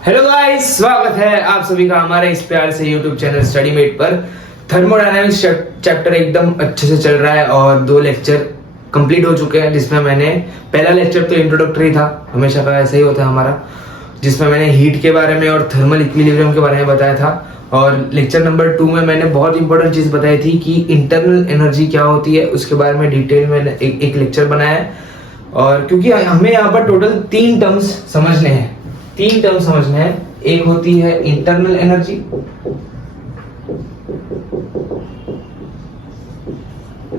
Hello guys, स्वागत है आप सभी का हमारे इस प्यार से यूट्यूब चैनल स्टडीमेट पर। थर्मोडायनामिक्स चैप्टर एकदम अच्छे से चल रहा है और 2 लेक्चर कंप्लीट हो चुके हैं, जिसमें मैंने पहला लेक्चर तो इंट्रोडक्टरी था, हमेशा का ऐसा ही होता है हमारा, जिसमें मैंने हीट के बारे में और थर्मल इक्विलिब्रियम के बारे में बताया था। और लेक्चर नंबर 2 में मैंने बहुत इंपॉर्टेंट चीज बताई थी कि इंटरनल एनर्जी क्या होती है, उसके बारे में डिटेल में एक लेक्चर बनाया है। और क्योंकि हमें यहाँ पर टोटल 3 टर्म्स समझने हैं, एक होती है इंटरनल एनर्जी,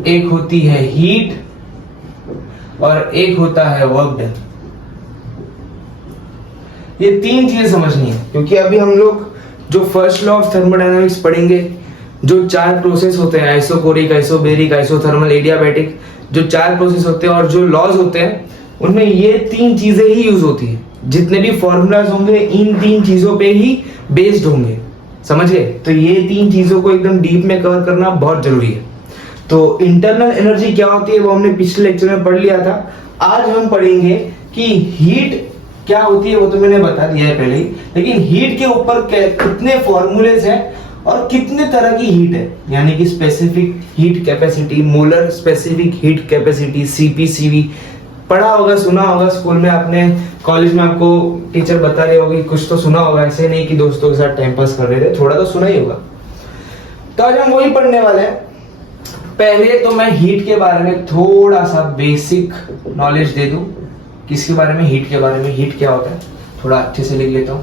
एक होती है हीट और एक होता है वर्क डन। ये 3 चीजें समझनी है, क्योंकि अभी हम लोग जो फर्स्ट लॉ ऑफ थर्मोडायनामिक्स पढ़ेंगे, जो 4 प्रोसेस होते हैं, आइसोकोरिक, आइसोबेरिक, आइसोथर्मल, एडियाबैटिक, जो 4 प्रोसेस होते हैं और जो लॉज होते हैं, उनमें ये 3 चीजें ही यूज होती है। जितने भी फॉर्मूलाज होंगे इन 3 चीजों पे ही बेस्ड होंगे, समझ गए? तो ये 3 चीजों को एकदम डीप में कवर करना बहुत जरूरी है। तो इंटरनल एनर्जी क्या होती है वो हमने पिछले लेक्चर में पढ़ लिया था। आज हम पढ़ेंगे कि हीट क्या होती है, वो तो मैंने बता दिया है पहले ही, लेकिन हीट के ऊपर कितने फॉर्मूलेज हैं और कितने तरह की हीट है, यानी कि specific heat capacity, molar specific heat capacity, CP CV पढ़ा होगा, सुना होगा स्कूल में, आपने कॉलेज में आपको टीचर बता रहे होगी, कुछ तो सुना होगा, ऐसे नहीं कि दोस्तों के साथ टाइम पास कर रहे थे, थोड़ा तो सुना ही होगा। तो आज हम वही पढ़ने वाले हैं। पहले तो मैं हीट के बारे में थोड़ा सा बेसिक नॉलेज दे दूं, किसके बारे में, हीट के बारे में। हीट क्या होता है थोड़ा अच्छे से लिख लेता हूं।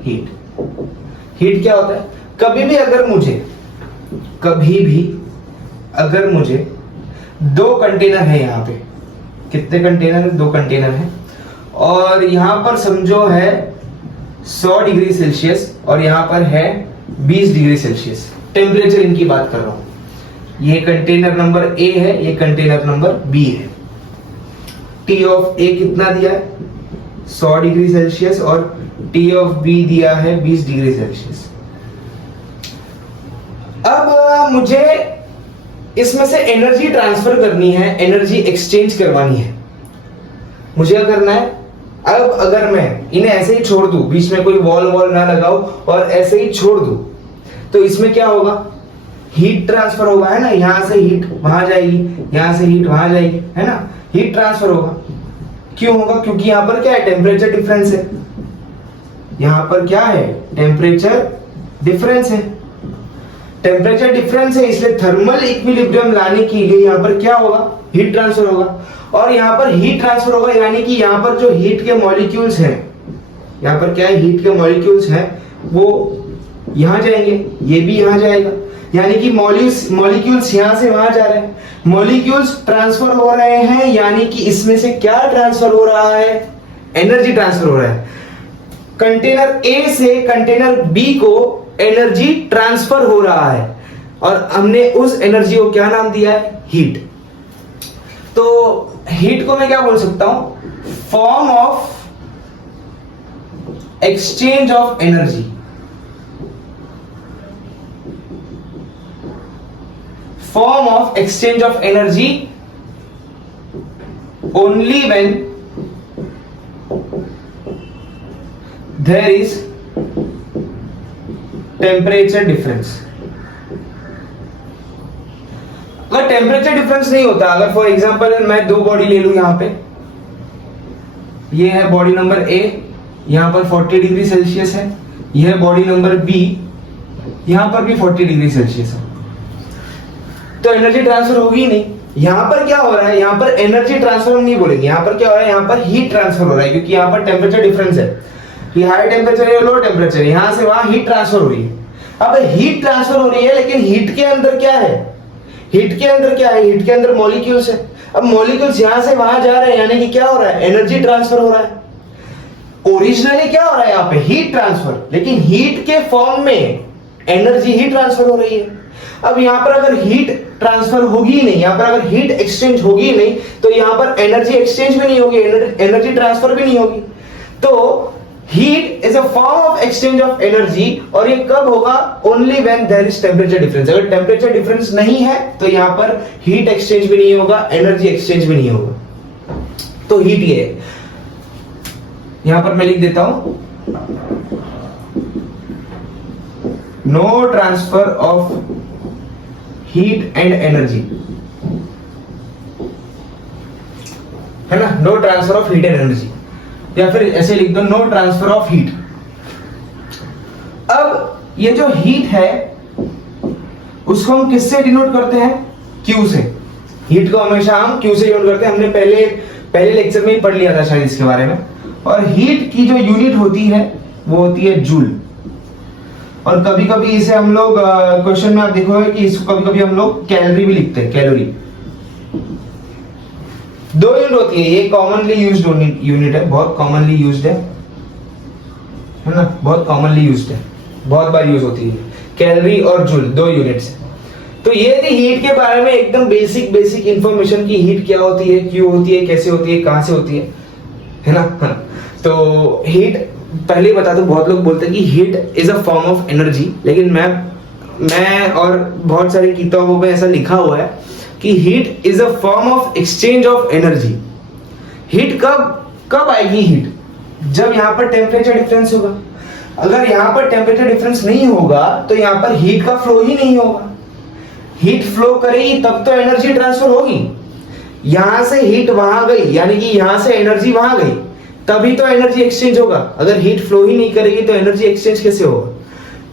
हीट क्या होता है, कभी भी अगर मुझे 2 कंटेनर है, यहाँ पे कितने कंटेनर है, 2 कंटेनर है, और यहां पर समझो है 100 डिग्री सेल्सियस और यहां पर है 20 डिग्री सेल्सियस, टेम्परेचर इनकी बात कर रहा हूं। ये कंटेनर नंबर ए है, ये कंटेनर नंबर बी है। टी ऑफ ए कितना दिया है, 100 डिग्री सेल्सियस, और टी ऑफ बी दिया है 20 डिग्री सेल्सियस। अब मुझे इसमें से एनर्जी ट्रांसफर करनी है, एनर्जी एक्सचेंज करवानी है। मुझे क्या करना है, अब अगर मैं इन्हें ऐसे ही छोड़ दूं, बीच में कोई वॉल ना लगाऊं और ऐसे ही छोड़ दूं, तो इसमें क्या होगा, हीट ट्रांसफर होगा, है ना। यहां से हीट वहां जाएगी, यहां से हीट वहां जाएगी, है ना, हीट ट्रांसफर होगा। क्यों होगा, क्योंकि यहां पर क्या है, टेम्परेचर डिफरेंस है। यहां पर क्या है, टेम्परेचर डिफरेंस है। टेम्परेचर डिफरेंस है, इसलिए थर्मल इक्विलिब्रियम लाने के लिए यहां पर क्या होगा, हीट ट्रांसफर होगा। और यहां पर हीट ट्रांसफर होगा, यानी कि यहां पर जो हीट के मॉलिक्यूल्स हैं, यहां पर क्या है, हीट के मॉलिक्यूल्स हैं, वो यहां जाएंगे, ये भी यहां जाएगा, यानी कि मॉलिक्यूल्स यहां से वहां जा रहे हैं, मॉलिक्यूल्स ट्रांसफर हो रहे हैं, यानी कि इसमें से क्या ट्रांसफर हो रहा है, एनर्जी ट्रांसफर हो रहा है। कंटेनर ए से कंटेनर बी को एनर्जी ट्रांसफर हो रहा है, और हमने उस एनर्जी को क्या नाम दिया है, हीट। तो हीट को मैं क्या बोल सकता हूं, form of exchange of energy. Form of exchange of energy only when there is temperature difference. अगर टेम्परेचर डिफरेंस नहीं होता, अगर फॉर एग्जांपल मैं 2 बॉडी ले लूं, यहां पे ये है बॉडी नंबर ए, यहां पर 40 डिग्री सेल्सियस है, यह है बॉडी नंबर बी, यहां पर भी 40 डिग्री सेल्सियस है, तो एनर्जी ट्रांसफर होगी ही नहीं। यहां पर क्या हो रहा है, यहां पर एनर्जी ट्रांसफर हम नहीं बोलेंगे, यहां पर क्या हो रहा है, यहां पर हीट ट्रांसफर हो रहा है, क्योंकि यहां पर टेम्परेचर डिफरेंस है, ये हाई टेम्परेचर है, लो टेम्परेचर, यहां से वहां हीट ट्रांसफर हो रही है। अब हीट ट्रांसफर हो रही है, लेकिन हीट के अंदर क्या है, हीट के अंदर मॉलिक्यूल्स है। अब मॉलिक्यूल्स यहां से वहां जा रहे हैं, यानी कि क्या हो रहा है, एनर्जी ट्रांसफर हो रहा है। ओरिजिनली क्या हो रहा है, यहां पे हीट ट्रांसफर, लेकिन हीट के फॉर्म में एनर्जी ही ट्रांसफर हो रही है। अब यहां पर अगर हीट ट्रांसफर होगी नहीं, यहां पर अगर हीट एक्सचेंज होगी नहीं, तो यहां पर एनर्जी एक्सचेंज भी नहीं होगी, एनर्जी ट्रांसफर भी नहीं होगी। तो heat is a form of exchange of energy, और ये कब होगा, only when there is temperature difference. अगर टेम्परेचर डिफरेंस नहीं है तो यहां पर हीट एक्सचेंज भी नहीं होगा, एनर्जी एक्सचेंज भी नहीं होगा। तो हीट ये है। यहां पर मैं लिख देता हूं no transfer of heat and energy, है ना, no transfer of heat and energy, या फिर ऐसे लिख दो नो ट्रांसफर ऑफ हीट। अब ये जो हीट है उसको हम किससे डिनोट करते हैं? Q से। हीट को हमेशा हम Q से डिनोट करते हैं, हमने पहले लेक्चर में ही पढ़ लिया था शायद इसके बारे में। और हीट की जो यूनिट होती है वो होती है जूल, और कभी कभी इसे हम लोग क्वेश्चन में आप देखोगे कि इसको कभी कभी हम लोग कैलोरी भी लिखते हैं, कैलोरी। दो यूनिट होती है, ये कॉमनली यूज्ड यूनिट है, बहुत कॉमनली यूज्ड है ना, बहुत कॉमनली यूज्ड है, बहुत बार यूज होती है, कैलोरी और जूल, दो यूनिट्स है। तो ये थी हीट के बारे में एकदम बेसिक इंफॉर्मेशन की हीट क्या होती है, क्यों होती है, कैसे होती है, कहां से होती है ना। हाँ। तो हीट पहले बता दूं, बहुत लोग बोलते हैं कि heat is a form of energy, लेकिन मैं और बहुत सारी किताबों में ऐसा लिखा हुआ है कि heat is a form of exchange of energy. Heat कब आएगी? हीट जब यहां पर टेम्परेचर डिफरेंस होगा। अगर यहां पर टेम्परेचर डिफरेंस नहीं होगा तो यहां पर हीट का फ्लो ही नहीं होगा। हीट फ्लो करेगी तब तो एनर्जी ट्रांसफर होगी। यहां से हीट वहां गई, यानी कि यहां से एनर्जी वहां गई, तभी तो एनर्जी एक्सचेंज होगा। अगर हीट फ्लो ही नहीं करेगी तो एनर्जी एक्सचेंज कैसे होगा?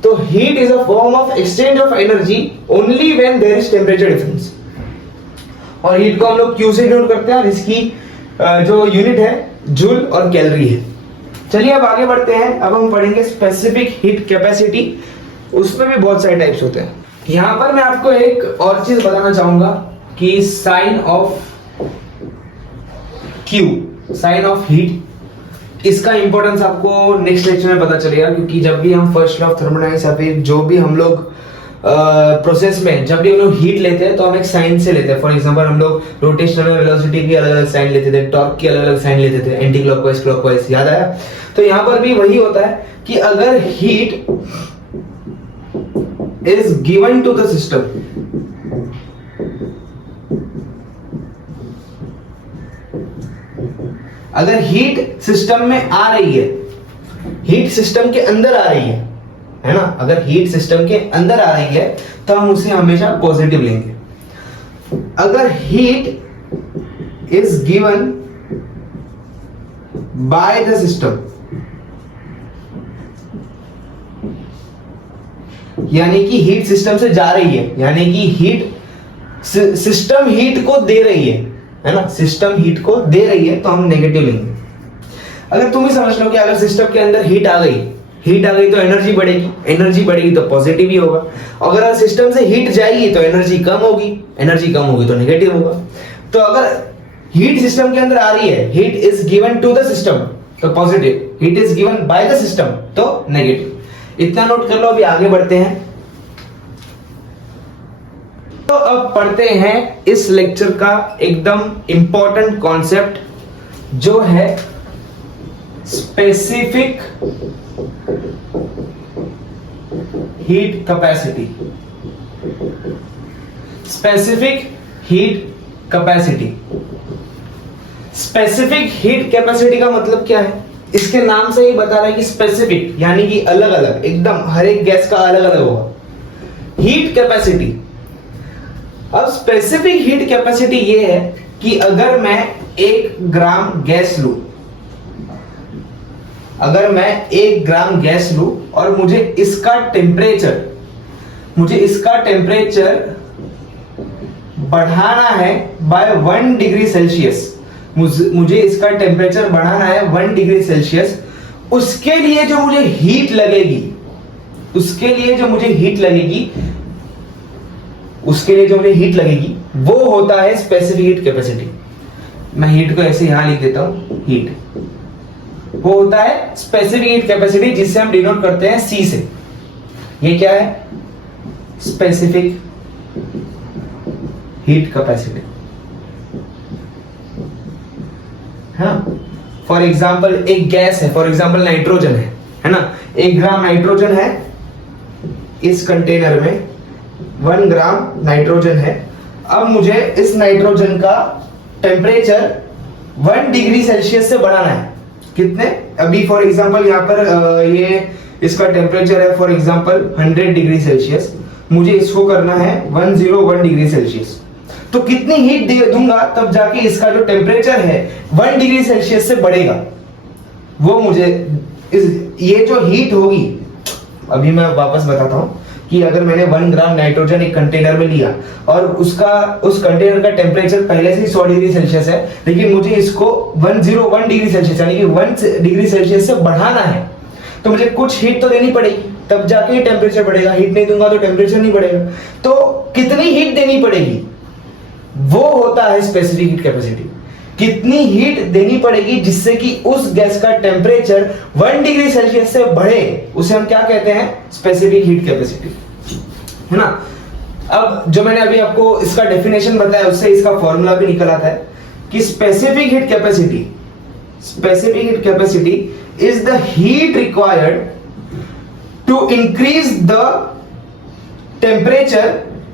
तो heat is a form of exchange of energy only when there is temperature difference. और हीट को हम लोग क्यू से डिनोट करते हैं, और इसकी जो यूनिट है जूल और कैलोरी है। चलिए अब आगे बढ़ते हैं। अब हम पढ़ेंगे स्पेसिफिक हीट कैपेसिटी। उसमें भी बहुत सारे टाइप्स होते हैं। यहां पर मैं आपको एक और चीज बताना चाहूंगा कि sign of Q, sign of heat, इसका इंपॉर्टेंस आपको नेक्स्ट लेक्चर में पता चलेगा, क्योंकि जब भी हम फर्स्ट लॉ ऑफ थर्मोडायनामिक्स या फिर जो भी हम लोग प्रोसेस में जब भी हम लोग हीट लेते हैं तो हम एक साइन से लेते हैं। फॉर एग्जांपल हम लोग रोटेशनल में वेलोसिटी की अलग अलग साइन लेते थे, टॉर्क की अलग अलग साइन लेते थे, एंटी क्लॉकवाइज क्लॉकवाइज, याद आया? तो यहां पर भी वही होता है कि अगर heat is given to the system, अगर हीट सिस्टम में आ रही है, हीट सिस्टम के अंदर आ रही है ना, अगर हीट सिस्टम के अंदर आ रही है तो हम उसे हमेशा पॉजिटिव लेंगे। अगर heat is given by the system, यानी कि हीट सिस्टम से जा रही है, यानी कि हीट सिस्टम हीट को दे रही है ना, सिस्टम हीट को दे रही है, तो हम नेगेटिव लेंगे। अगर तुम ही समझ लो कि अगर सिस्टम के अंदर हीट आ गई तो एनर्जी बढ़ेगी, एनर्जी बढ़ेगी तो पॉजिटिव ही होगा। अगर सिस्टम से हीट जाएगी तो एनर्जी कम होगी, एनर्जी कम होगी तो नेगेटिव होगा। तो अगर हीट सिस्टम के अंदर आ रही है, heat is given to the system तो positive, heat is given by the system तो नेगेटिव। इतना नोट कर लो। अभी आगे बढ़ते हैं। तो अब पढ़ते हैं इस लेक्चर का एकदम इंपॉर्टेंट कॉन्सेप्ट, जो है specific heat capacity. Specific heat capacity, specific heat capacity का मतलब क्या है? इसके नाम से ही बता रहा है कि स्पेसिफिक यानी कि अलग अलग, एकदम हर एक गैस का अलग अलग होगा। हीट कैपेसिटी, अब स्पेसिफिक हीट कैपेसिटी ये है कि अगर मैं 1 ग्राम गैस लूं, अगर मैं 1 ग्राम गैस लूं और मुझे इसका टेम्परेचर बढ़ाना है बाय 1 डिग्री सेल्सियस, मुझे इसका टेम्परेचर बढ़ाना है 1 डिग्री सेल्सियस, उसके लिए जो मुझे हीट लगेगी, वो होता है स्पेसिफिक हीट कैपेसिटी। मैं हीट को ऐसे यहां लिख देता हूं, हीट, वो होता है स्पेसिफिक हीट कैपेसिटी, जिससे हम डिनोट करते हैं C से। ये क्या है? Specific heat capacity. हाँ, फॉर एग्जाम्पल एक गैस है, फॉर एग्जाम्पल नाइट्रोजन है ना, 1 ग्राम नाइट्रोजन है इस कंटेनर में, 1 ग्राम नाइट्रोजन है। अब मुझे इस नाइट्रोजन का टेम्परेचर 1 डिग्री सेल्सियस से बढ़ाना है। कितने, अभी फॉर एग्जांपल यहाँ पर ये इसका टेम्परेचर है फॉर एग्जांपल 100 डिग्री सेल्सियस, मुझे इसको करना है 101 डिग्री सेल्सियस। तो कितनी हीट दे दूंगा तब जाके इसका जो टेम्परेचर है 1 डिग्री सेल्सियस से बढ़ेगा, वो मुझे ये जो हीट होगी, अभी मैं वापस बताता हूं कि अगर मैंने 1 ग्राम नाइट्रोजन एक कंटेनर में लिया और उस कंटेनर का टेम्परेचर पहले से ही 100 डिग्री सेल्सियस है, लेकिन मुझे इसको 101 डिग्री सेल्सियस यानी कि 1 डिग्री सेल्सियस से बढ़ाना है, तो मुझे कुछ हीट तो देनी पड़ेगी, तब जाके टेम्परेचर बढ़ेगा। हीट नहीं दूंगा तो टेम्परेचर नहीं बढ़ेगा। तो कितनी हीट देनी पड़ेगी, वो होता है स्पेसिफिक हीट कैपेसिटी। कितनी हीट देनी पड़ेगी जिससे कि उस गैस का टेम्परेचर 1 डिग्री सेल्सियस से बढ़े, उसे हम क्या कहते हैं, स्पेसिफिक हीट कैपेसिटी, है ना। अब जो मैंने अभी आपको इसका डेफिनेशन बताया उससे इसका फॉर्मूला भी निकल आता है कि specific heat capacity is the heat required to increase the temperature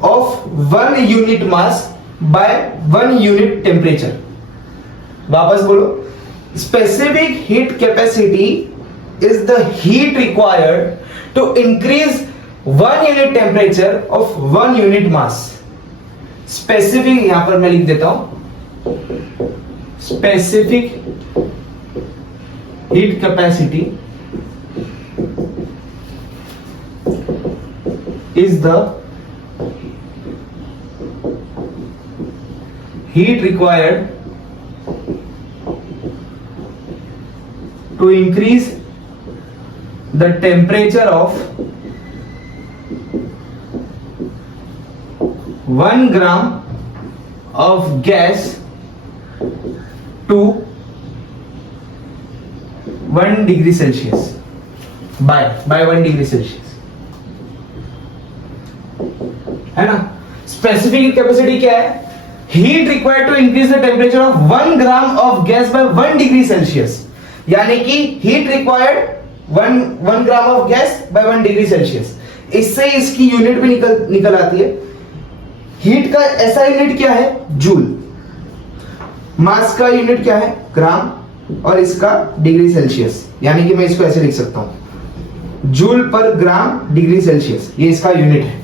of 1 unit mass by 1 unit temperature. वापस बोलो, specific heat capacity is the heat required to increase 1 unit temperature of 1 unit mass. Specific यहां पर मैं लिख देता हूं, specific heat capacity is the heat required to increase the temperature of 1 gram of gas to 1 degree Celsius by 1 degree Celsius, है ना। Specific heat capacity क्या है, heat required to increase the temperature of 1 gram of gas by 1 degree Celsius, यानी कि heat required 1 gram of gas by 1 degree Celsius. इससे इसकी unit भी निकल आती है। हीट का ऐसा यूनिट क्या है, जूल। मास का यूनिट क्या है, ग्राम, और इसका डिग्री सेल्सियस, यानी कि मैं इसको ऐसे लिख सकता हूं, जूल पर ग्राम डिग्री सेल्सियस, ये इसका यूनिट है।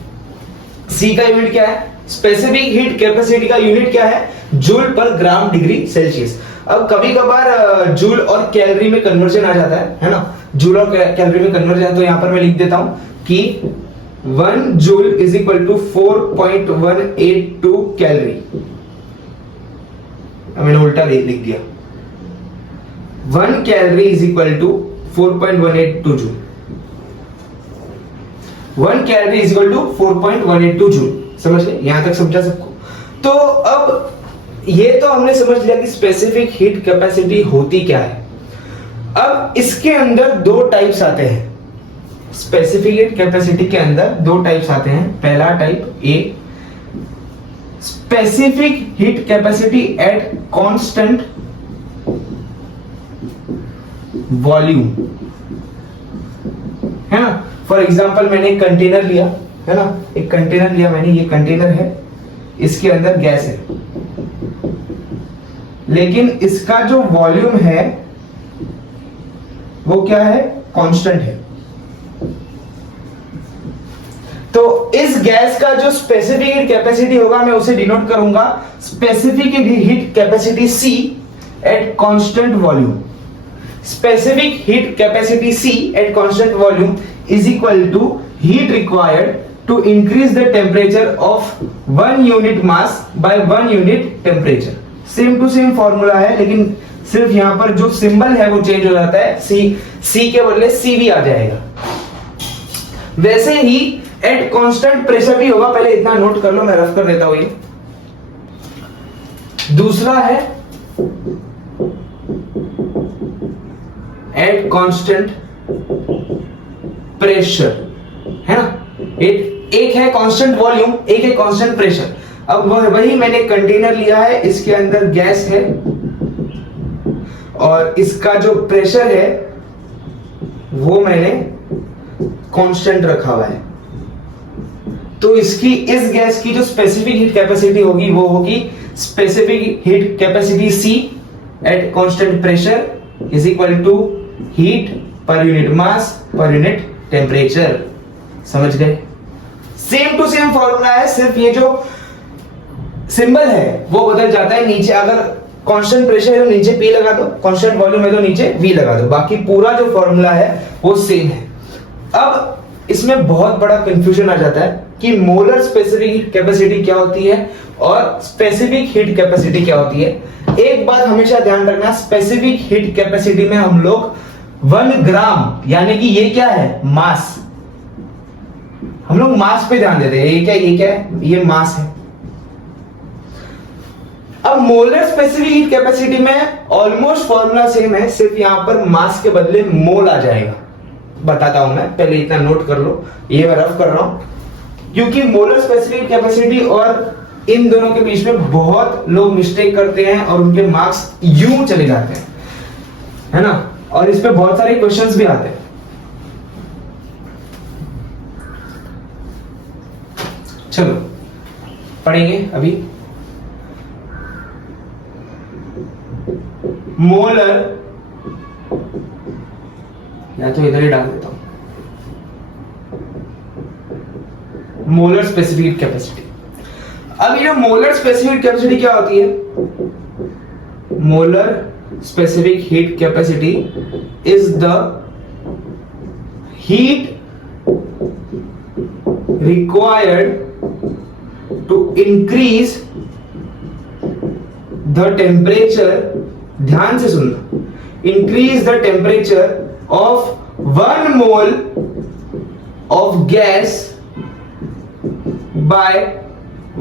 सी का यूनिट क्या है, स्पेसिफिक हीट कैपेसिटी का यूनिट क्या है, जूल पर ग्राम डिग्री सेल्सियस। अब कभी कभार जूल और कैलोरी में कन्वर्जन आ जाता है ना, जूल और कैलोरी में कन्वर्जन, तो यहां पर मैं लिख देता हूं कि 1 joule is equal to 4.182 calorie. मैंने उल्टा लिख दिया, 1 calorie is equal to 4.182 joule. 1 calorie is equal to 4.182 joule. समझ गए, यहां तक समझा सबको। तो अब ये तो हमने समझ लिया कि स्पेसिफिक हीट कैपेसिटी होती क्या है। अब इसके अंदर 2 टाइप्स आते हैं, स्पेसिफिक हीट कैपेसिटी के अंदर 2 टाइप्स आते हैं। पहला type A, specific heat capacity at constant volume, है ना। फॉर एग्जाम्पल मैंने एक कंटेनर लिया, है ना, एक कंटेनर लिया मैंने, ये कंटेनर है, इसके अंदर गैस है, लेकिन इसका जो वॉल्यूम है वो क्या है, कांस्टेंट है। तो इस गैस का जो स्पेसिफिक हीट कैपेसिटी होगा मैं उसे डिनोट करूंगा specific heat capacity C at constant volume. Specific heat capacity C at constant volume is equal to heat required to increase the temperature of 1 unit mass by 1 unit temperature। Same to same formula है, लेकिन सिर्फ यहां पर जो symbol है वो change हो जाता है, सी के बदले सी भी आ जाएगा। वैसे ही एट कांस्टेंट प्रेशर भी होगा, पहले इतना नोट कर लो, मैं रफ कर देता हूं। ये दूसरा है एट कांस्टेंट प्रेशर, है ना। एक है कांस्टेंट वॉल्यूम, एक है कांस्टेंट प्रेशर। अब वही मैंने कंटेनर लिया है, इसके अंदर गैस है और इसका जो प्रेशर है वो मैंने कांस्टेंट रखा हुआ है। तो इसकी, इस गैस की जो स्पेसिफिक हीट कैपेसिटी होगी वो होगी specific heat capacity C at constant pressure is equal to heat per unit mass per unit temperature. समझ गए? सेम टू सेम फॉर्मूला है, सिर्फ ये जो सिंबल है वो बदल जाता है। नीचे अगर कांस्टेंट प्रेशर है तो नीचे P लगा दो, कांस्टेंट वॉल्यूम है तो नीचे V लगा दो, बाकी पूरा जो फॉर्मूला है वो सेम है। अब इसमें बहुत बड़ा कंफ्यूजन आ जाता है कि मोलर स्पेसिफिक हीट कैपेसिटी क्या होती है और स्पेसिफिक हीट कैपेसिटी क्या होती है। एक बात हमेशा ध्यान रखना, स्पेसिफिक हीट कैपेसिटी में हम लोग 1 ग्राम, यानी कि ये क्या है, मास, हम लोग मास पे ध्यान देते हैं। ये क्या है, ये मास है। अब मोलर स्पेसिफिक हीट कैपेसिटी में ऑलमोस्ट फॉर्मूला सेम है, सिर्फ यहां पर मास के बदले मोल आ जाएगा। बताता हूं मैं, पहले इतना नोट कर लो, ये मैं रफ कर रहा हूं, क्योंकि मोलर स्पेसिफिक कैपेसिटी और इन दोनों के बीच में बहुत लोग मिस्टेक करते हैं और उनके मार्क्स यूं चले जाते हैं, है ना, और इस पे बहुत सारे क्वेश्चंस भी आते हैं। चलो पढ़ेंगे अभी। मोलर, या तो इधर ही डाल देता हूं, मोलर स्पेसिफिक कैपेसिटी। अब ये मोलर स्पेसिफिक कैपेसिटी क्या होती है? Molar specific heat capacity is the heat required to increase the temperature, ध्यान से सुनना, increase the temperature of 1 mole of gas by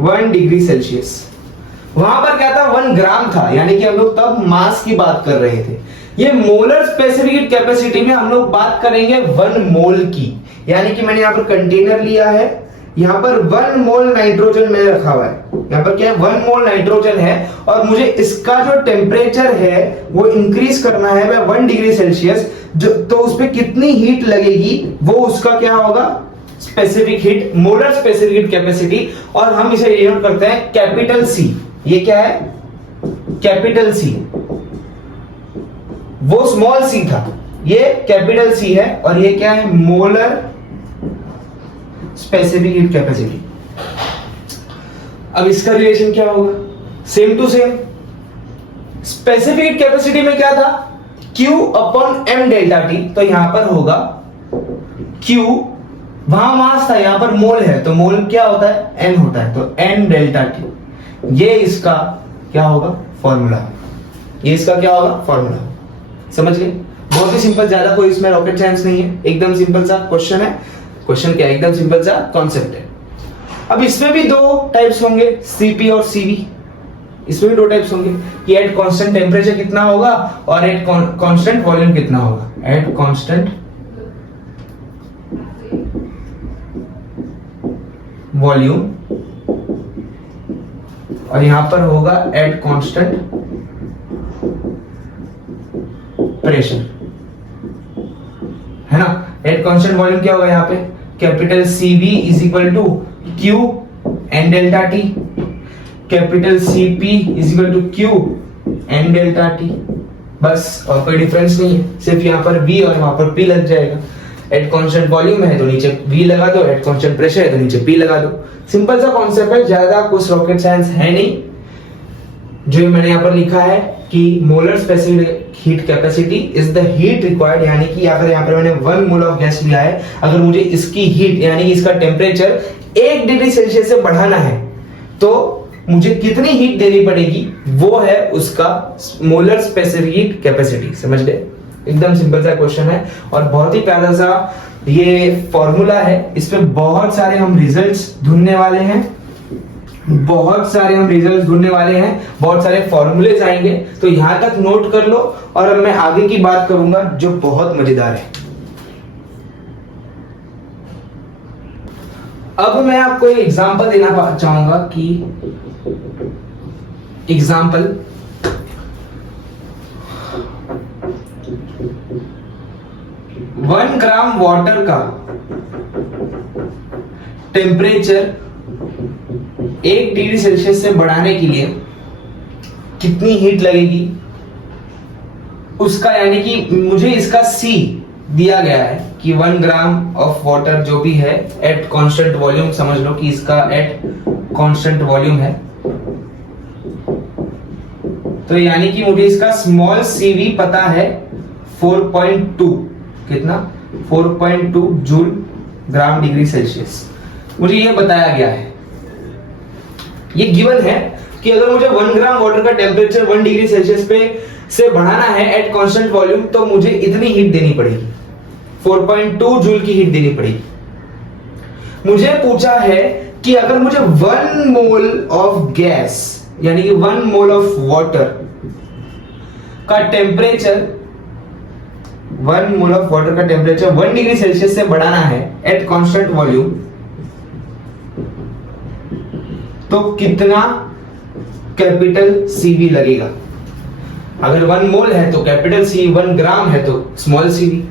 1 degree Celsius. वहां पर क्या था, 1 ग्राम था, यानी कि हम लोग तब मास की बात कर रहे थे। ये मोलर स्पेसिफिक कैपेसिटी में हम लोग बात करेंगे 1 मोल की, यानी कि मैंने यहां पर कंटेनर लिया है, यहां पर 1 मोल नाइट्रोजन मैंने रखा हुआ है, यहां पर क्या है, 1 मोल नाइट्रोजन है, और मुझे इसका जो टेम्परेचर है वो इंक्रीज करना है बाय 1 डिग्री सेल्सियस। जो तो उस पर कितनी हीट लगेगी वो उसका क्या होगा, specific heat, molar specific heat capacity. और हम इसे डिनोट करते हैं कैपिटल सी। ये क्या है, कैपिटल सी, वो स्मॉल सी था, ये कैपिटल सी है, और ये क्या है, मोलर स्पेसिफिक हीट कैपेसिटी। अब इसका रिलेशन क्या होगा, same to same. Specific heat capacity में क्या था, Q upon m delta T, तो यहां पर होगा Q, वहां मास था, यहां पर मोल है, तो मोल क्या होता है, n होता है, तो n डेल्टा टी। ये इसका क्या होगा, फॉर्मूला, ये इसका क्या होगा, फॉर्मूला। समझ गए? बहुत ही सिंपल, ज्यादा कोई इसमें रॉकेट साइंस नहीं है, एकदम सिंपल सा क्वेश्चन है। क्वेश्चन क्या है, एकदम सिंपल सा कॉन्सेप्ट है। अब इसमें भी 2 टाइप्स होंगे, Cp और Cv। इसमें भी 2 टाइप्स होंगे कि एट कांस्टेंट टेम्परेचर कितना होगा और एट कांस्टेंट वॉल्यूम कितना होगा। एट कांस्टेंट वॉल्यूम, और यहां पर होगा एट कांस्टेंट प्रेशर, है ना। एट कांस्टेंट वॉल्यूम क्या होगा, यहां पे capital CV is equal to Q n delta T, capital CP is equal to Q n delta T, बस, और कोई डिफरेंस नहीं है, सिर्फ यहां पर V और वहां पर P लग जाएगा। एट कांस्टेंट वॉल्यूम है तो नीचे V लगा दो, एट कांस्टेंट प्रेशर है तो नीचे P लगा दो। सिंपल सा कॉन्सेप्ट है, ज्यादा कुछ रॉकेट साइंस है नहीं। जो मैंने यहां पर लिखा है कि molar specific heat capacity is the heat required, यानी कि अगर यहां पर मैंने 1 मोल ऑफ गैस लिया है, अगर मुझे इसकी हीट यानी कि इसका टेम्परेचर 1 डिग्री सेल्सियस से बढ़ाना है तो मुझे कितनी हीट देनी पड़ेगी, वो है उसका मोलर स्पेसिफिक हीट कैपेसिटी। समझ गए? एकदम सिंपल सा क्वेश्चन है और बहुत ही प्यारा सा ये फॉर्मूला है। इस पे बहुत सारे हम रिजल्ट्स ढूंढने वाले हैं, बहुत सारे फॉर्मूलेज आएंगे, तो यहां तक नोट कर लो। और अब मैं आगे की बात करूंगा जो बहुत मजेदार है। अब मैं आपको एक एग्जांपल देना चाहूंगा कि एग्जांपल, वन ग्राम वाटर का टेम्परेचर 1 डिग्री सेल्सियस से बढ़ाने के लिए कितनी हीट लगेगी उसका यानी कि मुझे इसका C दिया गया है कि 1 ग्राम ऑफ वाटर जो भी है एट कांस्टेंट वॉल्यूम, समझ लो कि इसका एट कांस्टेंट वॉल्यूम है, तो यानी कि मुझे इसका स्मॉल CV पता है 4.2, कितना 4.2 जूल ग्राम डिग्री सेल्सियस, मुझे यह बताया गया है। ये गिवन है कि अगर मुझे 1 ग्राम वाटर का टेम्परेचर 1 डिग्री सेल्सियस पे से बढ़ाना है एट कांस्टेंट वॉल्यूम, तो मुझे इतनी हीट देनी पड़ेगी, 4.2 जूल की हीट देनी पड़ेगी। मुझे पूछा है कि अगर मुझे 1 मोल ऑफ गैस यानी कि 1 मोल ऑफ वाटर का टेम्परेचर 1 मोल ऑफ वाटर का टेम्परेचर 1 डिग्री सेल्सियस से बढ़ाना है एट कांस्टेंट वॉल्यूम, तो कितना कैपिटल CV लगेगा। अगर 1 मोल है तो कैपिटल C, 1 ग्राम है तो स्मॉल CV।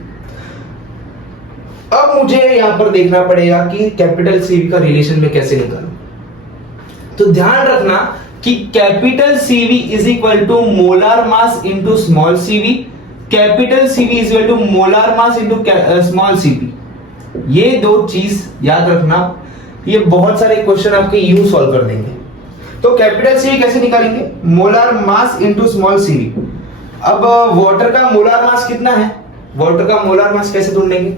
अब मुझे यहां पर देखना पड़ेगा कि कैपिटल CV का रिलेशन में कैसे निकालूं। तो ध्यान रखना कि capital CV is equal to molar mass into small CV, capital CV is equal to molar mass into small CV। ये दो चीज याद रखना, ये बहुत सारे क्वेश्चन आपके यूं सॉल्व कर देंगे। तो कैपिटल CV कैसे निकालेंगे, molar mass into small CV। अब वाटर का मोलार मास कितना है, वाटर का मोलार मास कैसे ढूंढेंगे,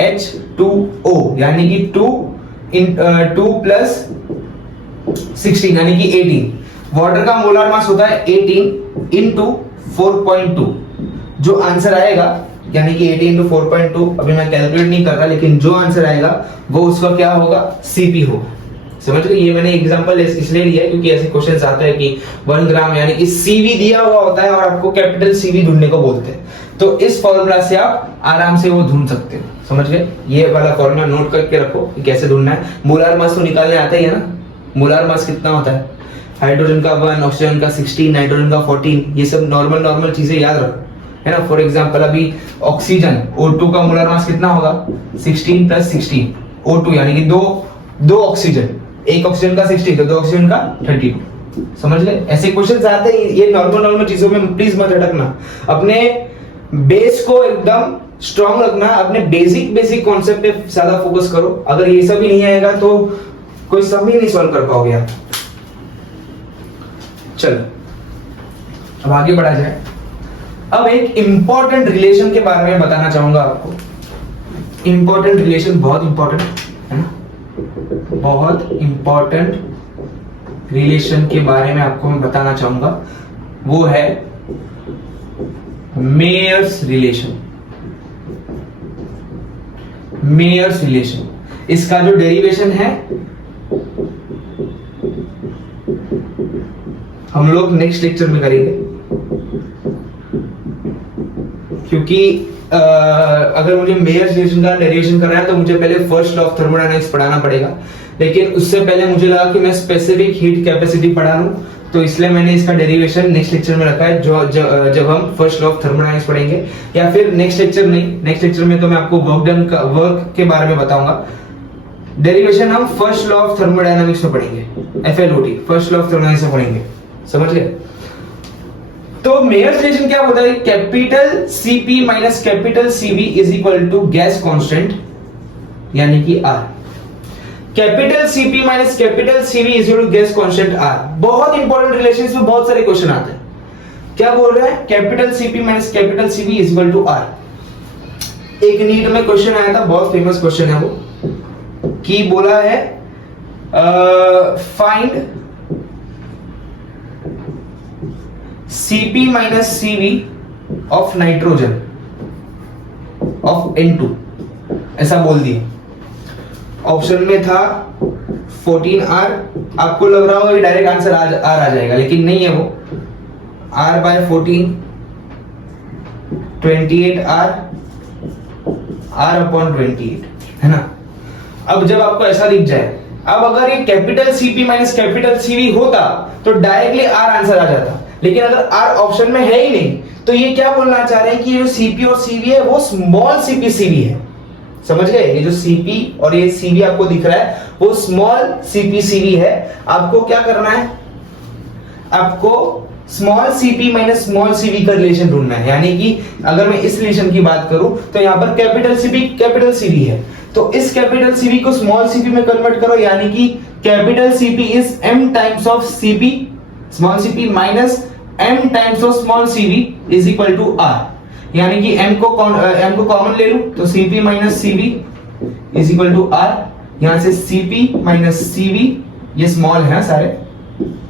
H2O यानी कि 2 प्लस 16 यानी कि 18। वाटर का मोलार मास होता है 18 इंटू 4.2, जो आंसर आएगा यानी कि 18 इंटू 4.2, अभी मैं कैलकुलेट नहीं कर रहा, लेकिन जो आंसर आएगा वो उसका क्या होगा, CP होगा। समझ गए, ये मैंने एग्जांपल इसलिए लिया है क्योंकि ऐसे क्वेश्चंस आते हैं कि 1 ग्राम यानी कि CV दिया हुआ होता है और आपको कैपिटल CV ढूंढने को बोलते हैं, तो इस फॉर्मूला से आप आराम से वो ढूंढ सकते हो। समझ गए, ये वाला फॉर्मूला नोट करके रखो कि कैसे ढूंढना है। मोलार मास तो निकालने आता ही है ना, मोलार मास कितना होता है, हाइड्रोजन का 1, ऑक्सीजन का 16, नाइट्रोजन का 14, ये सब नॉर्मल चीजें याद रखो, है ना। फॉर एग्जांपल अभी ऑक्सीजन O2 का मोलार मास कितना होगा, 16 प्लस 16 O2 यानी कि दो ऑक्सीजन, एक ऑक्सीजन का 60 तो 2 ऑक्सीजन का 32। समझ गए, ऐसे क्वेश्चंस आते हैं, ये नॉर्मल चीजों में प्लीज मत अटकना, अपने बेस को एकदम स्ट्रांग रखना, अपने बेसिक कॉन्सेप्ट पे ज्यादा फोकस करो। अगर ये सब ही नहीं आएगा तो कोई सम ही नहीं सॉल्व कर पाओगे आप। चलो अब आगे बढ़ा जाए। अब एक इंपॉर्टेंट रिलेशन के बारे में बताना चाहूंगा आपको। इंपॉर्टेंट रिलेशन, बहुत इंपॉर्टेंट है ना, बहुत इंपॉर्टेंट रिलेशन के बारे में आपको मैं बताना चाहूंगा, वो है मेयर्स रिलेशन। मेयर्स रिलेशन, इसका जो डेरिवेशन है हम लोग नेक्स्ट लेक्चर में करेंगे, क्योंकि अगर मुझे मेयर्स रिलेशन का डेरिवेशन करना है तो मुझे पहले फर्स्ट लॉ ऑफ थर्मोडायनामिक्स पढ़ाना पड़ेगा, लेकिन उससे पहले मुझे लगा कि मैं स्पेसिफिक हीट कैपेसिटी पढ़ा लूं, तो इसलिए मैंने इसका डेरिवेशन नेक्स्ट लेक्चर में रखा है, जब हम फर्स्ट लॉ ऑफ थर्मोडायनामिक्स पढ़ेंगे, या फिर नेक्स्ट लेक्चर नहीं, नेक्स्ट लेक्चर में तो मैं आपको वर्क के बारे में बताऊंगा। डेरिवेशन हम फर्स्ट लॉ ऑफ थर्मोडायनामिक्स में पढ़ेंगे, FLOT, first law of thermodynamics में पढ़ेंगे। समझ गए, तो मेयर्स रिलेशन क्या होता है, capital CP minus capital CV is equal to gas constant यानी कि R। Capital CP minus capital CV is equal to gas constant R। बहुत इंपॉर्टेंट रिलेशन, इसमें बहुत सारे क्वेश्चन आते हैं। क्या बोल रहे हैं, capital CP minus capital CV is equal to R। एक नीट में क्वेश्चन आया था, बहुत फेमस क्वेश्चन है वो, कि बोला है find CP minus CV of nitrogen of N2, ऐसा बोल दिया। ऑप्शन में था 14R, आपको लग रहा होगा कि डायरेक्ट आंसर R आ जाएगा, लेकिन नहीं है वो। R bye 14 28R, R upon 28, है ना। अब जब आपको ऐसा दिख जाए, अब अगर ये capital CP minus capital CV होता तो डायरेक्टली R आंसर आ जाता, लेकिन अगर R ऑप्शन में है ही नहीं, तो ये क्या बोलना चाह रहे हैं कि ये जो CP और CV है वो स्मॉल CP CV है। समझ गए, ये जो CP और ये CV आपको दिख रहा है वो स्मॉल CP CV है। आपको क्या करना है, आपको small CP minus small CV का रिलेशन ढूंढना है। यानी कि अगर मैं इस रिलेशन की बात करूं तो यहां पर कैपिटल सीपी कैपिटल सीवी है, तो इस कैपिटल सीवी को स्मॉल सीपी में कन्वर्ट करो, यानी कि capital CP is m times of CP small CP minus m times of small CV is equal to r। यानी कि m को कॉमन ले लूं तो cp minus cv is equal to r। यहां से cp माइनस cv, ये small है सारे,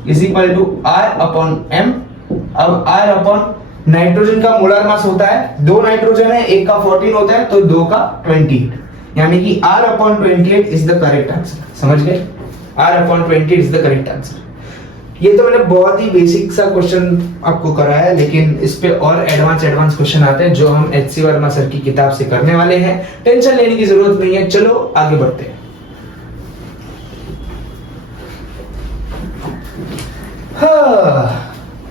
is equal to r upon m। अब r अपॉन नाइट्रोजन का मोलर मास होता है, 2 नाइट्रोजन है, एक का 14 होता है तो 2 का 28, यानी कि r upon 28 is the correct answer. समझ गए? r upon 28 is the correct answer. ये तो मैंने बहुत ही बेसिक सा क्वेश्चन आपको कराया है, लेकिन इस पे और एडवांस क्वेश्चन आते हैं जो हम एचसी वर्मा सर की किताब से करने वाले हैं। टेंशन लेने की जरूरत नहीं है, चलो आगे बढ़ते हैं।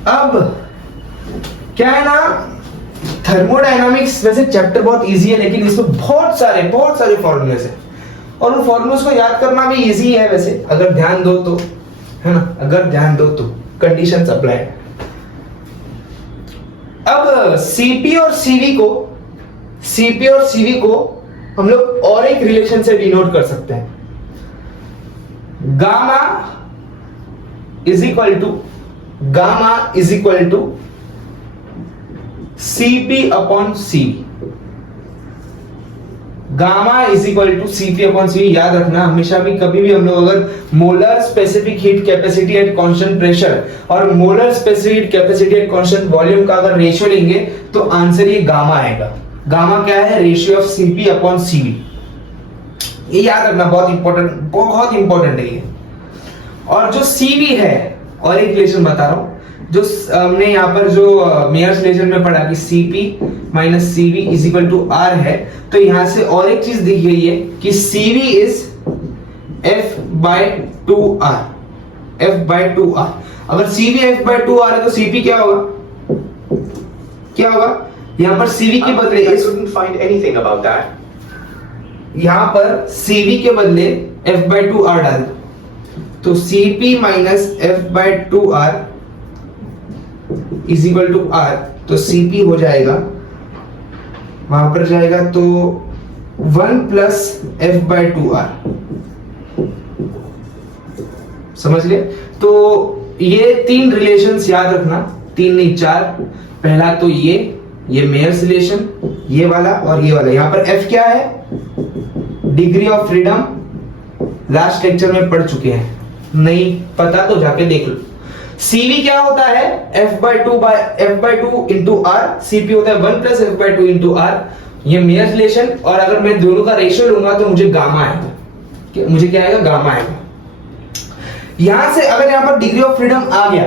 अब क्या है ना, थर्मोडायनामिक्स वैसे चैप्टर बहुत इजी है, लेकिन इसमें बहुत सारे फॉर्मूलेस हैं और उन फॉर्मूलेस को याद करना भी इजी है वैसे, अगर ध्यान दो तो, है ना, अगर ध्यान दो तो। Conditions apply. अब सीपी और सीवी को हम लोग और एक रिलेशन से डिनोट कर सकते हैं। Gamma is equal to CP upon CV. Gamma is equal to CP upon CV. याद रखना हमेशा भी, कभी भी हम लोग अगर molar specific heat capacity at constant pressure और molar specific heat capacity at constant volume का अगर रेशियो लेंगे तो आंसर ये गामा आएगा। गामा क्या है? Ratio of CP upon CV. ये याद रखना, बहुत इंपॉर्टेंट है ये। और जो सीवी है, और एक रिलेशन बता रहा हूं, जो हमने यहाँ पर जो मेयर्स रिलेशन में पढ़ा कि Cp minus Cv is equal to R है, तो यहां से और एक चीज दिख गई है कि Cv is F by 2R। अगर Cv F बाय 2R है तो Cp क्या होगा? यहां पर Cv के बदले यहां पर Cv के बदले F बाय 2R डाल दो, तो Cp minus F by 2R is equal to R। तो Cp हो जाएगा, वहां पर जाएगा तो 1 प्लस F बाय 2R। समझ गए? तो ये 3 रिलेशंस याद रखना, 3 नहीं 4। पहला तो ये मेयर्स रिलेशन, ये वाला और ये वाला। यहां पर F क्या है? Degree of freedom, last lecture में पढ़ चुके हैं, नहीं पता तो जाके देख लो। Cv क्या होता है? F by 2 into R। Cp होता है 1 plus F by 2 into R। ये मेयर्स रिलेशन, और अगर मैं दोनों का रेशियो लूंगा तो मुझे गामा आएगा। मुझे क्या आएगा? गामा आएगा। यहां से अगर यहां पर डिग्री ऑफ फ्रीडम आ गया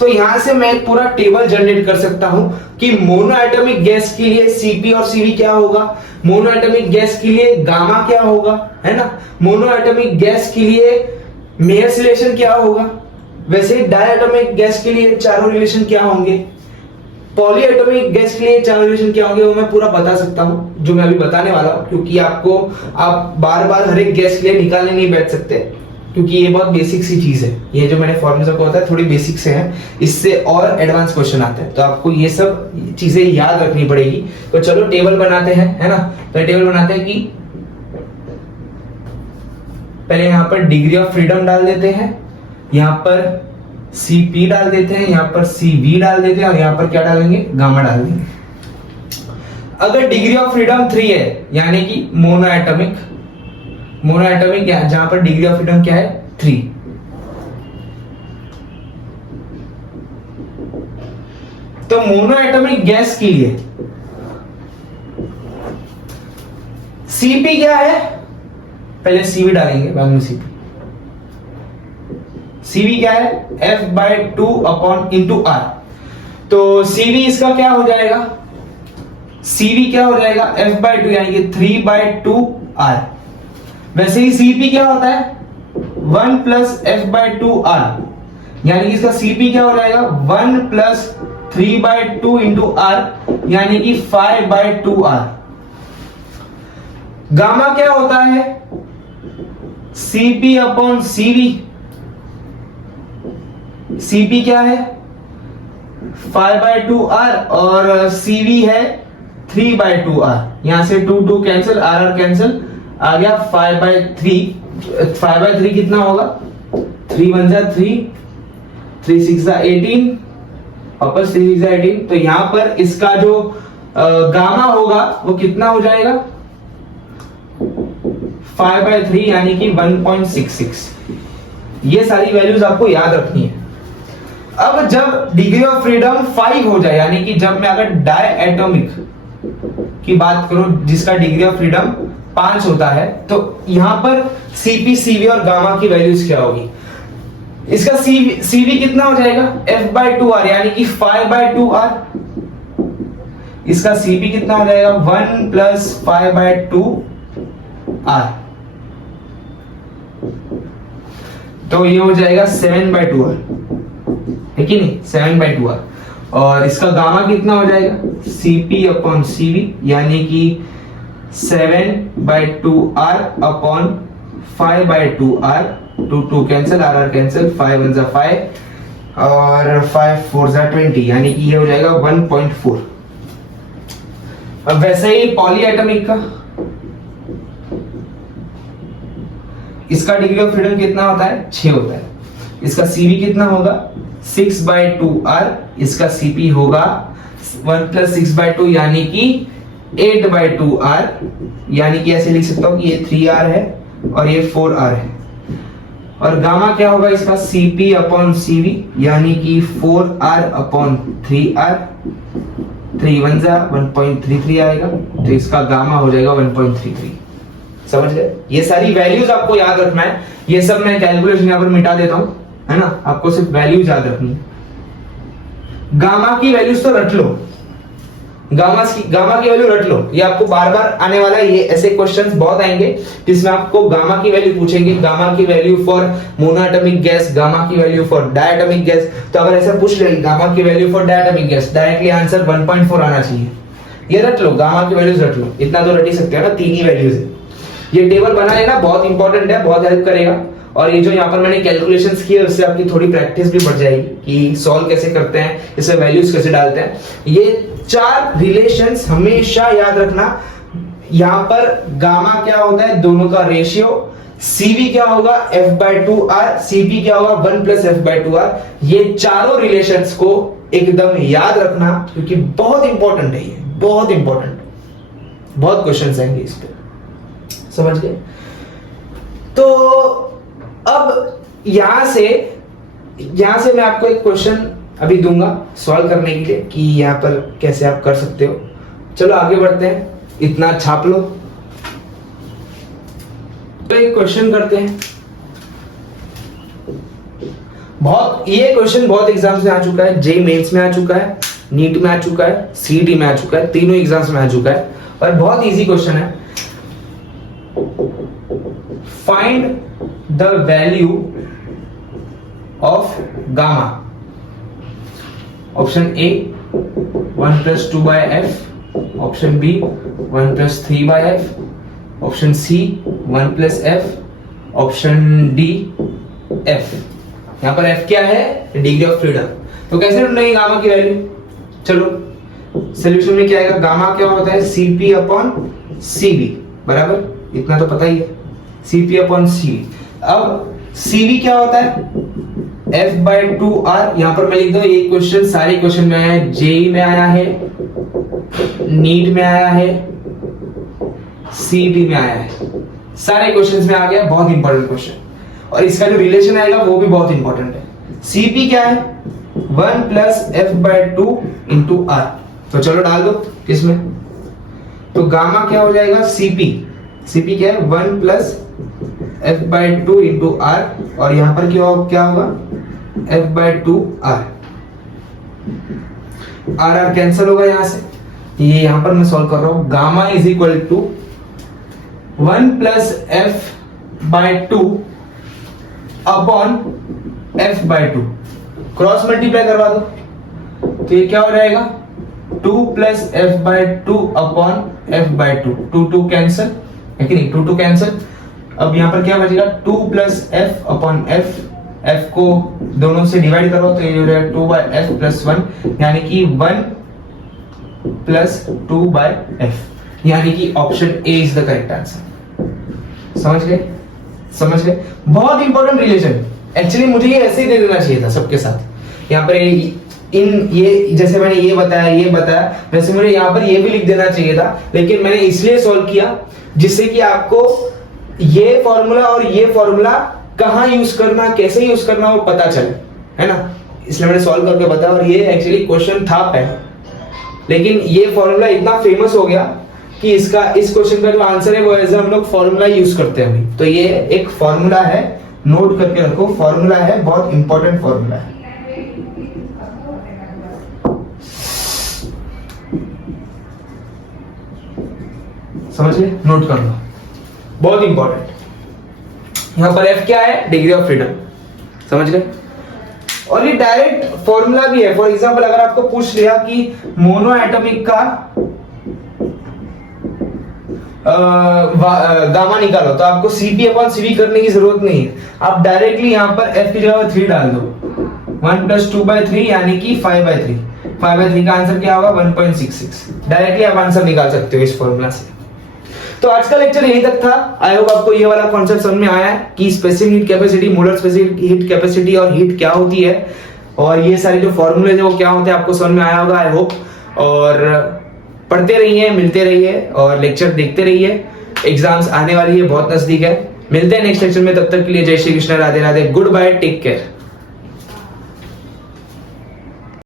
तो यहां से मैं एक पूरा टेबल जनरेट कर सकता हूं कि मोनोएटॉमिक गैस के लिए Cp और Cv क्या होगा, मोनोएटॉमिक गैस के लिए गामा क्या होगा, है ना, मोनोएटॉमिक गैस के लिए मेयर्स रिलेशन क्या होगा, वैसे डायएटॉमिक गैस के लिए चारों रिलेशन क्या होंगे, पॉलीएटॉमिक गैस के लिए चारों रिलेशन क्या होंगे, वो मैं पूरा बता सकता हूं जो मैं अभी बताने वाला हूं। क्योंकि आप बार बार हर एक गैस के लिए निकालने नहीं बैठ सकते, क्योंकि ये बहुत बेसिक सी चीज है। ये जो मैंने फॉर्मूला को बताया थोड़ी बेसिक से है, इससे और एडवांस क्वेश्चन आते हैं, तो आपको ये सब चीजें याद रखनी पड़ेगी। तो चलो टेबल बनाते हैं, है ना। तो टेबल बनाते हैं कि पहले यहां पर डिग्री ऑफ फ्रीडम डाल देते हैं, यहां पर Cp डाल देते हैं, यहां पर Cv डाल देते हैं, और यहां पर क्या डालेंगे? गामा डाल देंगे। अगर डिग्री ऑफ फ्रीडम 3 है, यानी कि मोनोएटॉमिक जहां पर डिग्री ऑफ फ्रीडम क्या है? 3। तो मोनोएटॉमिक गैस के लिए Cp क्या है? पहले Cv डालेंगे, बाद में Cp। Cv क्या है? F by 2 upon into R। तो Cv इसका क्या हो जाएगा? Cv क्या हो जाएगा? F बाय 2 यानी कि 3 बाय 2 R। वैसे ही Cp क्या होता है? 1 प्लस F बाय 2 R, यानी कि इसका Cp क्या हो जाएगा? 1 प्लस 3 बाय 2 इंटू R, यानी कि 5 बाय 2 R। गामा क्या होता है? Cp upon Cv। Cp क्या है? 5/2r और CV है 3/2r। यहां से 2 2 कैंसिल, r कैंसिल, आ गया 5/3। 5/3 कितना होगा? 3 1 जा 3, 3 6 जा 18, वापस 3 6 जा 18। तो यहां पर इसका जो गामा होगा वो कितना हो जाएगा? 5/3 यानी कि 1.66। ये सारी वैल्यूज आपको याद रखनी है। अब जब डिग्री ऑफ फ्रीडम 5 हो जाए, यानी कि जब मैं अगर डायएटॉमिक की बात करूं जिसका डिग्री ऑफ फ्रीडम 5 होता है, तो यहां पर सीपी, सीवी और गामा की वैल्यूज क्या होगी? इसका सीवी कितना हो जाएगा? F/2r यानी कि 5/2r। इसका सीपी कितना हो जाएगा? 1 + 5/2r। तो ये हो जाएगा 7/2r, है कि नहीं? 7/2r। और इसका गामा कितना हो जाएगा? CP/CV यानी कि 7/2r upon 5/2r। 2 2 cancel, r cancel, 5 1 जा 5 और 5 4 जा 20 यानी कि ये हो जाएगा 1.4। अब वैसे ही पॉलीएटॉमिक का, इसका डिग्री ऑफ फ्रीडम कितना होता है? 6 होता है। इसका सीवी कितना होगा? 6/2r। इसका सीपी होगा 1 + 6/2 यानी कि 8/2r। यानी कि ऐसे लिख सकता हूं कि ये 3r है और ये 4r है। और गामा क्या होगा इसका? CP/CV यानी कि 4r/3r। 3 1 जा 1.33 आएगा, तो इसका गामा हो जाएगा 1.33। समझ गए? ये सारी वैल्यूज आपको याद रखना है। ये सब मैं कैलकुलेशन यहां पर मिटा देता हूं, है ना? आपको सिर्फ वैल्यूज याद रखनी है। गामा की वैल्यूज तो रट लो, गामा की वैल्यू रट लो। ये आपको बार बार आने वाला है। ये ऐसे क्वेश्चंस बहुत आएंगे जिसमें आपको गामा की वैल्यू पूछेंगे। गामा की value for monoatomic gas, gamma की वैल्यू फॉर डायएटॉमिक गैस। तो अगर ऐसा पूछ रहे गामा की value for diatomic gas, directly answer 1.4 आना चाहिए। ये रट लो, गामा की वैल्यूज रट लो। इतना तो रट ही सकते हो ना, 3 ही वैल्यूज है। ये टेबल बना लेना, बहुत इंपॉर्टेंट है, बहुत हेल्प करेगा। और ये जो यहाँ पर मैंने कैलकुलेशंस किए उससे आपकी थोड़ी प्रैक्टिस भी बढ़ जाएगी कि सॉल्व कैसे करते हैं, इसमें वैल्यूज कैसे डालते हैं। ये 4 रिलेशंस हमेशा याद रखना। यहाँ पर गामा क्या होता है? दोनों का रेशियो। सीवी क्या होगा? F/2r। सीपी क्या होगा? 1 + F/2r। ये चारों रिलेशंस को एकदम याद रखना, क्योंकि बहुत इंपॉर्टेंट है। ये बहुत इंपॉर्टेंट, बहुत क्वेश्चंस आएंगे इस पे। समझ गए? तो अब यहां से मैं आपको एक क्वेश्चन अभी दूंगा सॉल्व करने के लिए कि यहां पर कैसे आप कर सकते हो। चलो आगे बढ़ते हैं, इतना छाप लो। तो एक क्वेश्चन करते हैं। ये क्वेश्चन बहुत एग्जाम्स में आ चुका है। जेईई मेंस में आ चुका है, नीट में आ चुका है, सीईटी में आ चुका है, तीनों एग्जाम्स में आ चुका है और बहुत इजी क्वेश्चन है। Find the value of gamma. Option A 1 + 2/f. Option B 1 + 3/f. Option C 1 + f. Option D f. यहाँ पर f क्या है? Degree of freedom. तो कैसे ढूंढेंगे गामा की वैल्यू? चलो सोल्यूशन में क्या आएगा? गामा क्या होता है? CP/CV बराबर, इतना तो पता ही है। CP/CV। अब CV क्या होता है? F/2r। यहां पर मैं लिख दूं, ये क्वेश्चन सारे क्वेश्चन में आया है। जेईई में आया है, नीट में आया है, सीईटी में आया है, सारे क्वेश्चंस में आ गया। बहुत इंपॉर्टेंट क्वेश्चन। और इसका जो रिलेशन आएगा वो भी बहुत इंपॉर्टेंट है। CP क्या है? 1 + F/2 × r। तो चलो डाल दो किसमें। तो गामा क्या हो जाएगा? CP क्या है? 1 + F/2 × r। और यहां पर क्या होगा? F/2r। r कैंसिल होगा यहां से। ये यहां पर मैं सॉल्व कर रहा हूं। Gamma = 1 + F/2 upon F/2। Cross multiply करवा दो, तो ये क्या हो जाएगा? 2 + F/2 अपॉन F/2। 2 2 कैंसिल, है कि नहीं? 2 2 कैंसिल। अब यहां पर क्या बचेगा? 2 + F अपॉन F एफ को दोनों से डिवाइड करो तो ये हो जाएगा 2/f प्लस 1, यानी कि 1 प्लस 2/f, यानी कि option A is the correct answer. समझ गए? समझ गए? बहुत इंपॉर्टेंट रिलेशन। एक्चुअली मुझे ये ऐसे ही दे देना चाहिए था सबके साथ। यहाँ पर ये जैसे मैंने ये बताया वैसे मुझे यहाँ पर ये भी लिख देना चाहिए था, लेकिन मैंने इसलिए सॉल्व किया जिससे कि आपको ये फॉर्मूला और ये फॉर्मूला कहाँ यूज करना, कैसे यूज करना वो पता चले, है ना। इसलिए मैंने सॉल्व करके बताया, और ये एक्चुअली क्वेश्चन था पहले, लेकिन ये फॉर्मूला इतना फेमस हो गया कि इस क्वेश्चन का जो आंसर है वो एज हम लोग फॉर्मूला यूज करते हैं अभी। तो ये एक फॉर्मूला है, नोट करके रखो, फॉर्मूला है, बहुत इंपॉर्टेंट फॉर्मूला है। समझ गए? नोट कर लो, बहुत इंपॉर्टेंट। यहां पर F क्या है? Degree of freedom. समझ गए? और ये डायरेक्ट फॉर्मूला भी है। फॉर एग्जांपल अगर आपको पूछ लिया कि मोनो एटॉमिक का गामा निकालो, तो आपको CP/CV करने की जरूरत नहीं है। आप डायरेक्टली यहां पर F की जगह 3 डाल दो, 1 + 2/3 यानी कि 5/3। 5/3 का आंसर क्या होगा? 1.66। डायरेक्टली आप आंसर निकाल सकते हो इस फॉर्मूला से। तो आज का लेक्चर यहीं तक था। आई होप आपको ये वाला कॉन्सेप्ट समझ में आया है कि specific heat capacity, molar specific heat capacity और हीट क्या होती है, और ये सारे जो फॉर्मूले हैं वो क्या होते हैं, आपको समझ में आया होगा आई होप। और पढ़ते रहिए, मिलते रहिए और लेक्चर देखते रहिए। एग्जाम्स आने वाली है, बहुत नजदीक है। मिलते हैं नेक्स्ट लेक्चर में, तब तक के लिए जय Shri Krishna, Radhe Radhe, goodbye, take care.